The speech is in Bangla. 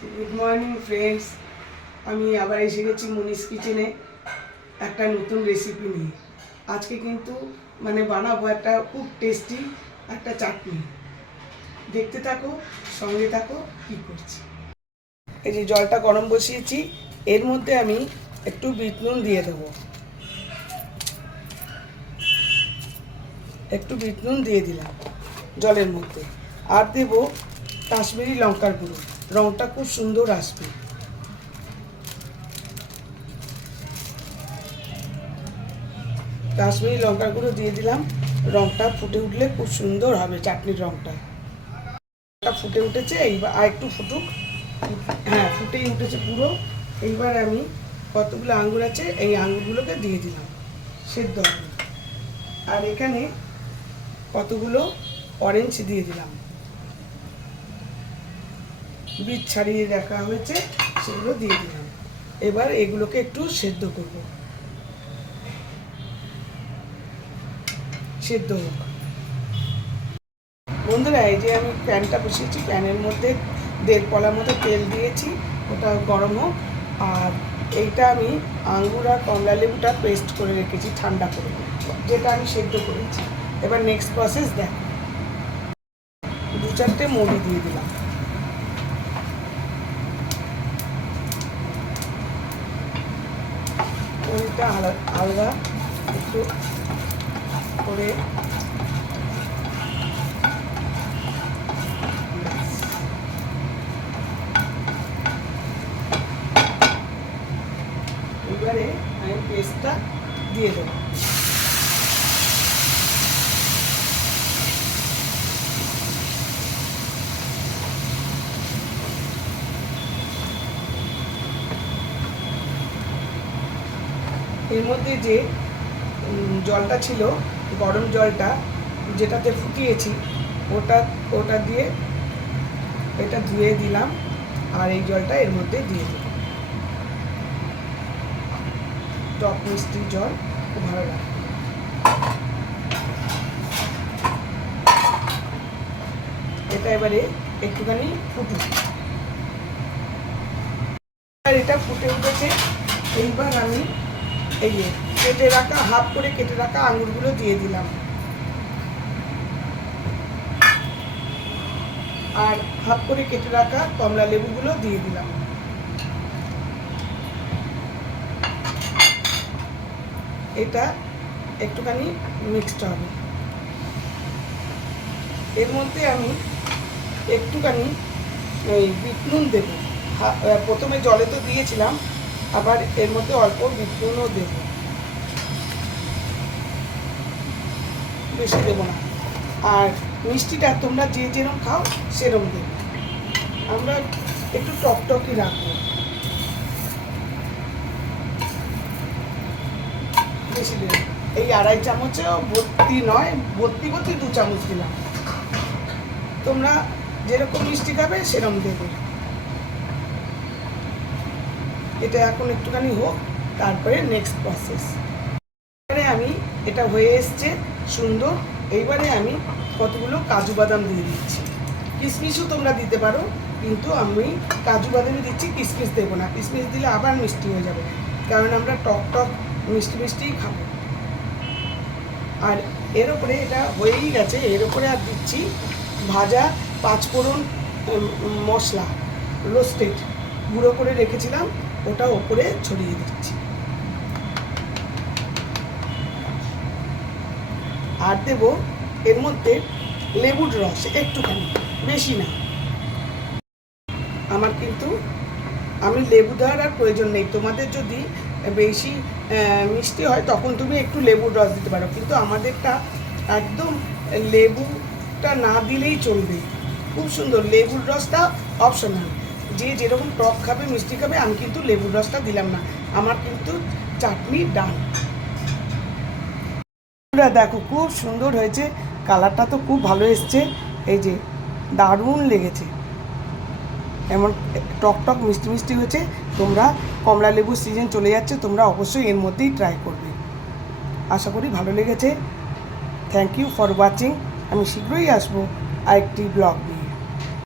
গুড মর্নিং ফ্রেন্ডস, আমি আবার এসে গেছি মনীষ কিচেনে একটা নতুন রেসিপি নিয়ে। আজকে কিন্তু বানাবো একটা খুব টেস্টি একটা চাটনি। দেখতে থাকো, সঙ্গে থাকো কী করছি। এই যে জলটা গরম বসিয়েছি, এর মধ্যে আমি একটু বিট নুন দিয়ে দেবো। একটু বিট নুন দিয়ে দিলাম জলের মধ্যে, আর দেবো কাশ্মীরি লঙ্কার গুঁড়ো, রঙটা খুব সুন্দর আসবে। কাশ্মীরি লঙ্কার গুঁড়ো দিয়ে দিলাম, রঙটা ফুটে উঠলে খুব সুন্দর হবে চাটনির রঙটা। ফুটে উঠেছে, এইবার আর একটু ফুটুক। হ্যাঁ, ফুটেই উঠেছে পুরো। এইবার আমি কতগুলো আঙুর আছে এই আঙুরগুলোকে দিয়ে দিলাম সেদ্ধ আঙুর, আর এখানে কতগুলো অরেঞ্জ দিয়ে দিলাম, বীজ ছাড়িয়ে রাখা হয়েছে সেগুলো দিয়ে দিলাম। এবার এগুলোকে একটু সেদ্ধ করব, সেদ্ধ হোক। বন্ধুরা, এই যে আমি প্যানটা বসিয়েছি, প্যানের মধ্যে 1.5 কলার মতো তেল দিয়েছি, ওটা গরম হোক। আর এইটা আমি আঙ্গুর আর কমলা লেবুটা পেস্ট করে রেখেছি ঠান্ডা করে, যেটা আমি সেদ্ধ করেছি। এবার নেক্সট প্রসেস দেখো। 2-4টে মুড়ি দিয়ে দিলাম, মুড়িটা আলগা একটু করে এবারে আমি পেস্টটা দিয়ে দেবো। এর মধ্যে যে জলটা ছিল, গরম জলটা যেটাতে ফুটিয়েছি, ওটা দিয়ে এটা ধুয়ে দিলাম, আর এই জলটা এর মধ্যে দিয়ে দিলাম। টক মিষ্টি জল খুব ভালো লাগে। এটা এবারে একটুখানি ফুটুক, আর এটা ফুটে উঠেছে। এইবার আমি এই যে কেটে রাখা, হাফ করে কেটে রাখা আঙুরগুলো দিয়ে দিলাম, আর হাফ করে কেটে রাখা কমলা লেবুগুলো দিয়ে দিলাম। এটা একটুখানি মিক্সড হবে। এর মধ্যে আমি একটুখানি এই বিট নুন দেবো। প্রথমে জলে তো দিয়েছিলাম, আবার এর মধ্যে অল্প বিট নুনও দেবো, বেশি দেবো না। আর মিষ্টিটা তোমরা যে যেরকম খাও সেরকম দেবো, আমরা একটু টকটকই রাখবো, বেশি দেবো। এই 2.5 চামচেও ভর্তি নয়, ভর্তি 2 চামচ দিলাম। তোমরা যেরকম মিষ্টি খাবে সেরকম দেবে। এটা এখন একটুখানি হোক, তারপরে নেক্সট প্রসেস। এবারে আমি এটা হয়ে এসছে সুন্দর। এইবারে আমি কতগুলো কাজু বাদাম দিয়ে দিচ্ছি, কিশমিশও তোমরা দিতে পারো, কিন্তু আমি কাজু বাদামই দিচ্ছি, কিশমিশ দেবো না। কিশমিশ দিলে আবার মিষ্টি হয়ে যাবে, কারণ আমরা টক টক মিষ্টি মিষ্টিই খাবো। আর এর ওপরে এটা হয়েই গেছে, এর ওপরে আর দিচ্ছি ভাজা 5 ফোড়ন মশলা, রোস্টেড গুঁড়ো করে রেখেছিলাম, ওটা ওপরে ছড়িয়ে দিচ্ছি। আর দেব এর মধ্যে লেবুর রস একটুখানি, বেশি না। আমার কিন্তু আমি লেবু দেওয়ার আর প্রয়োজন নেই। তোমাদের যদি বেশি মিষ্টি হয় তখন তুমি একটু লেবুর রস দিতে পারো, কিন্তু আমাদেরটা একদম লেবুটা না দিলেই চলবে। খুব সুন্দর। লেবুর রসটা অপশনাল, যে যেরকম টক খাবে মিষ্টি খাবে। আমি কিন্তু লেবুর রসটা দিলাম না, আমার কিন্তু চাটনি ডান। দেখো খুব সুন্দর হয়েছে, কালারটা তো খুব ভালো এসছে। এই যে দারুণ লেগেছে, এমন টক টক মিষ্টি মিষ্টি হয়েছে। তোমরা কমলা লেবুর সিজন চলে যাচ্ছে, তোমরা অবশ্যই এর মধ্যেই ট্রাই করবে। আশা করি ভালো লেগেছে। Thank you for watching. আমি শীঘ্রই আসবো আরেকটি ব্লগ নিয়ে।